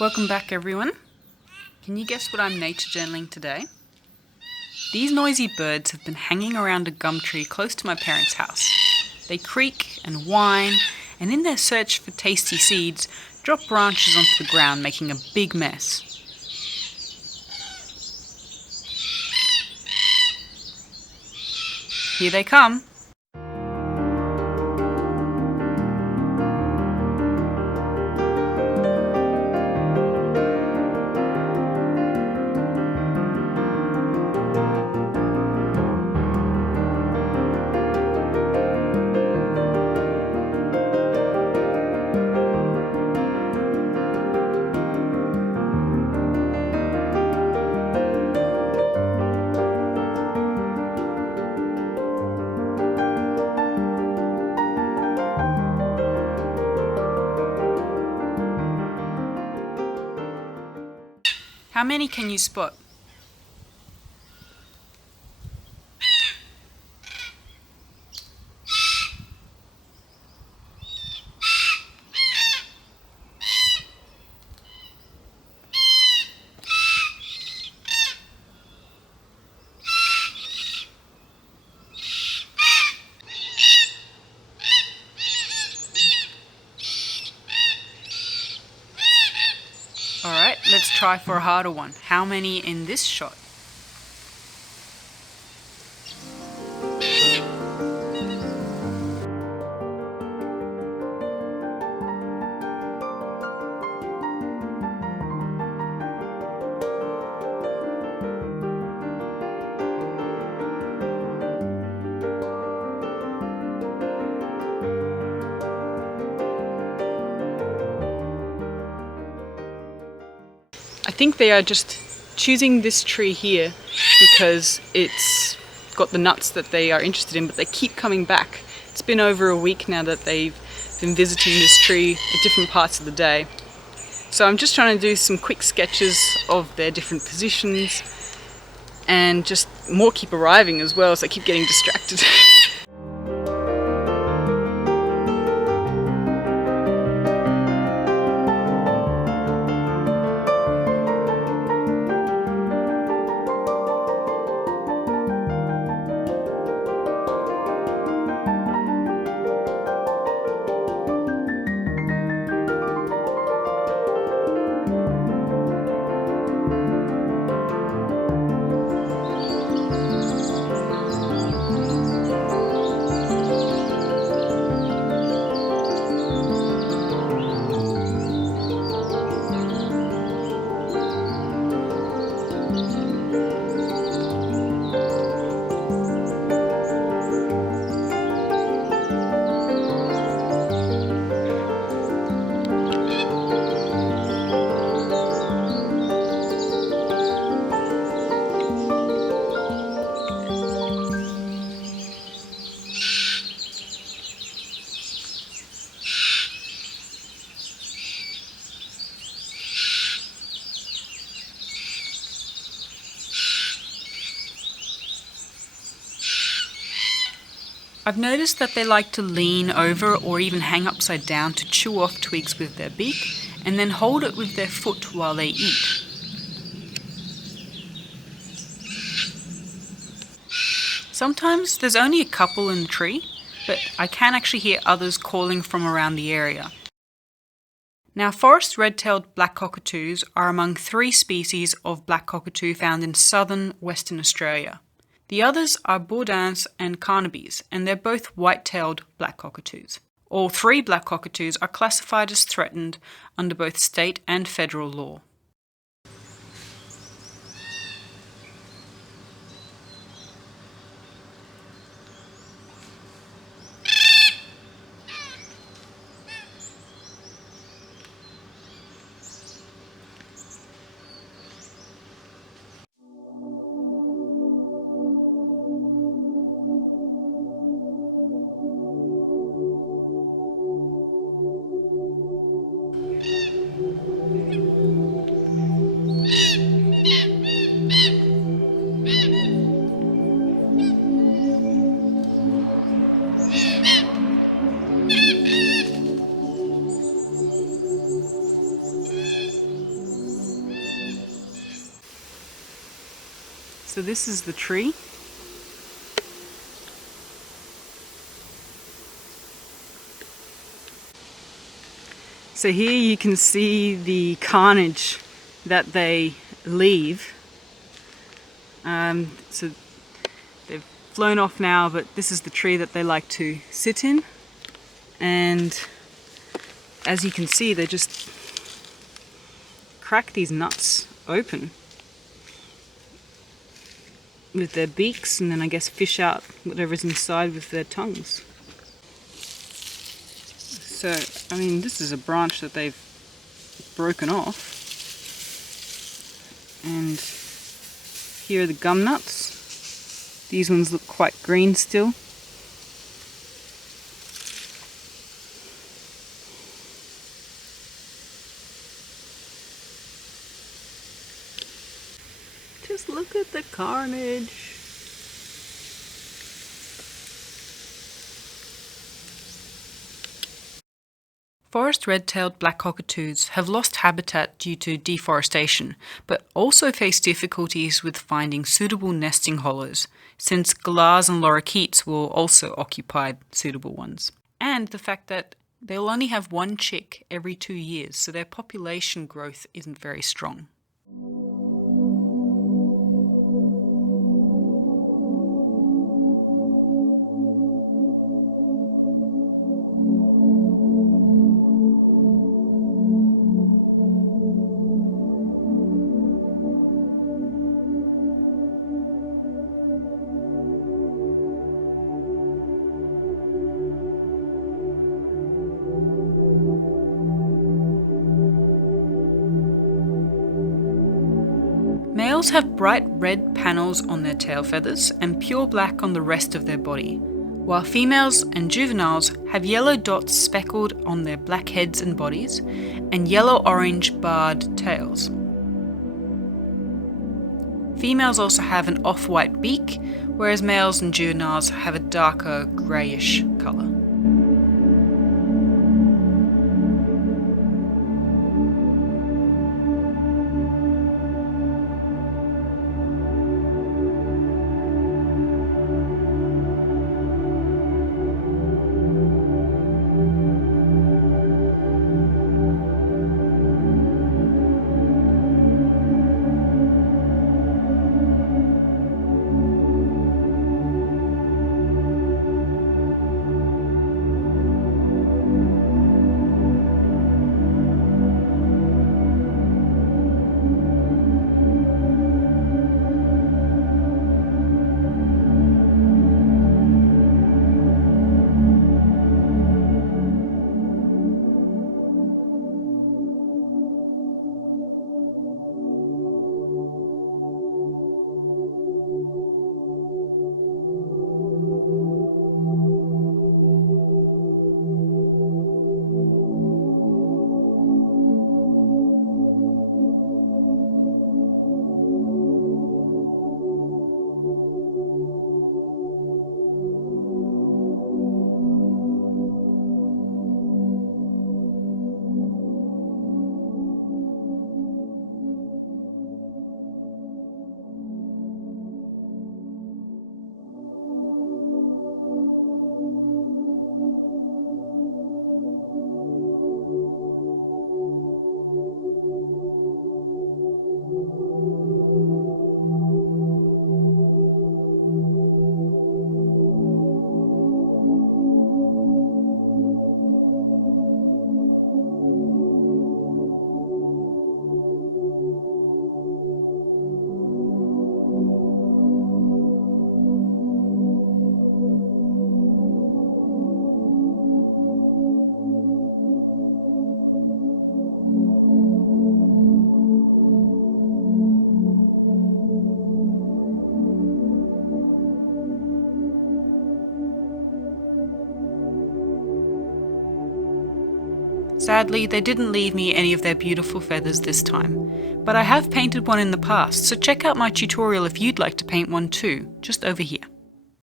Welcome back, everyone. Can you guess what I'm nature journaling today? These noisy birds have been hanging around a gum tree close to my parents' house. They creak and whine, and in their search for tasty seeds, drop branches onto the ground, making a big mess. Here they come. How many can you spot? Alright, let's try for a harder one. How many in this shot? I think they are just choosing this tree here because it's got the nuts that they are interested in, but they keep coming back. It's been over a week now that they've been visiting this tree at different parts of the day. So I'm just trying to do some quick sketches of their different positions and just more keep arriving as well, so I keep getting distracted. I've noticed that they like to lean over or even hang upside down to chew off twigs with their beak and then hold it with their foot while they eat. Sometimes there's only a couple in the tree, but I can actually hear others calling from around the area. Now, forest red-tailed black cockatoos are among 3 species of black cockatoo found in southern Western Australia. The others are Bourdins and Carnabies, and they're both white-tailed black cockatoos. All 3 black cockatoos are classified as threatened under both state and federal law. So this is the tree. So here you can see the carnage that they leave. So they've flown off now, but this is the tree that they like to sit in. And as you can see, they just crack these nuts open with their beaks, and then I guess fish out whatever's inside with their tongues. So, I mean, this is a branch that they've broken off. And here are the gum nuts. These ones look quite green still. Just look at the carnage. Forest red-tailed black cockatoos have lost habitat due to deforestation, but also face difficulties with finding suitable nesting hollows, since galahs and lorikeets will also occupy suitable ones. And the fact that they'll only have one chick every 2 years, so their population growth isn't very strong. Males have bright red panels on their tail feathers and pure black on the rest of their body, while females and juveniles have yellow dots speckled on their black heads and bodies and yellow-orange barred tails. Females also have an off-white beak, whereas males and juveniles have a darker greyish colour. Sadly, they didn't leave me any of their beautiful feathers this time, but I have painted one in the past, so check out my tutorial if you'd like to paint one too, just over here.